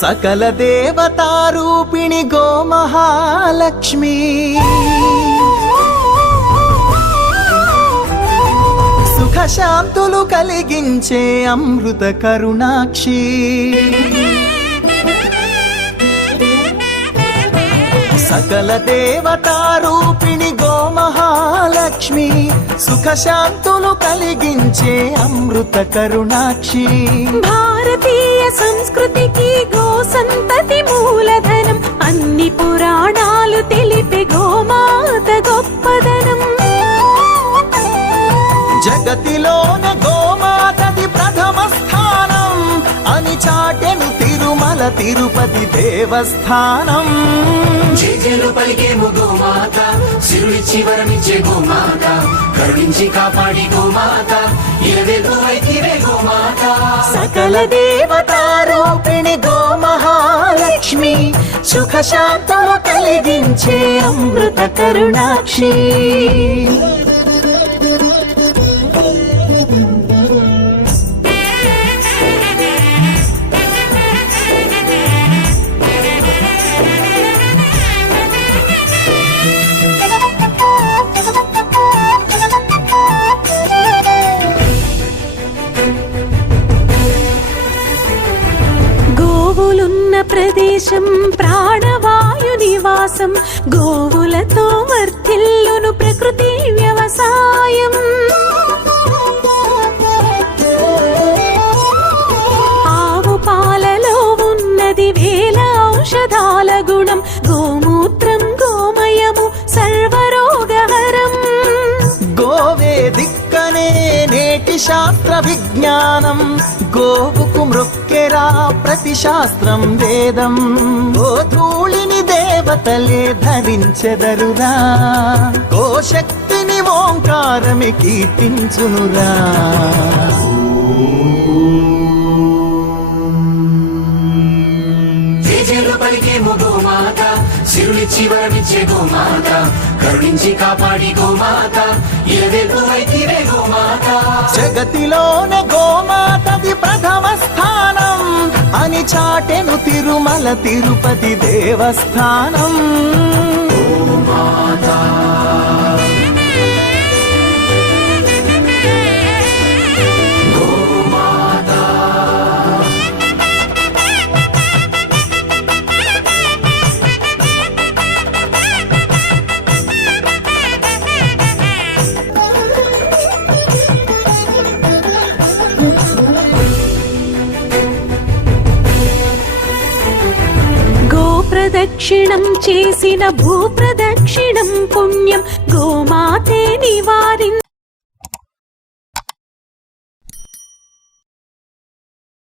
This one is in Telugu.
सकल देवतारूपिणि गोमहालक्ष्मी सुख शांतुलु कलिगिंचे अमृत करुणाक्षी सकल देवतारूपिणि गोमहालक्ष्मी सुख शांतुलु कलिगिंचे अमृत करुणाक्षी भारतीय संस्कृतिकी गो संतति मूलधनं अन्नि पुराणालु तेलिपे गोमात गोप्पदनं जगतिलोने गोमातदि प्रथम स्थानं अनि चाटेनु तिरुमल तिरुपति देवस्थानं జేజేలు పలికేము గోమాత సిరులిచ్చి వరమిచ్చే గోమాత కరుణించి కాపాడి గోమాత ఇలవేల్పు వైతివే గోమాత सकल देवतारूपिणि गोमहालक्ष्मी सुख शांतुलु कलिगिंचे अमृत करुणाक्षी గోవులున్న ప్రదేశం ప్రాణవాయు నివాసం గోవులతో వర్ధిల్లును ప్రకృతి వ్యవసాయం ఆవు పాలలో ఉన్నది వేల ఔషధాల గుణం గోమూత్రం గోమయము సర్వరోగహరం గోవే దిక్కనే నేటి శాస్త్ర విజ్ఞానం గోవుకు మృక్కెరా ప్రతి శాస్త్రం వేదం గోధూళిని దేవతలే ధరించెదరురా గోశక్తిని ఓంకారమి కీర్తించునురా జేజేలు పలికేము గోమాత సిరులిచ్చి వరమిచ్చే గోమాత కరుణించి కాపాడి గోమాత ఇలవేల్పు వైతివే గోమాత జగతిలోనే గోమాతది ప్రథమ స్థానం అని చాటెను తిరుమల తిరుపతి దేవస్థానం గోమాత ప్రదక్షిణం చేసిన భూప్రదక్షిణం పుణ్యం గోమాతే నివారి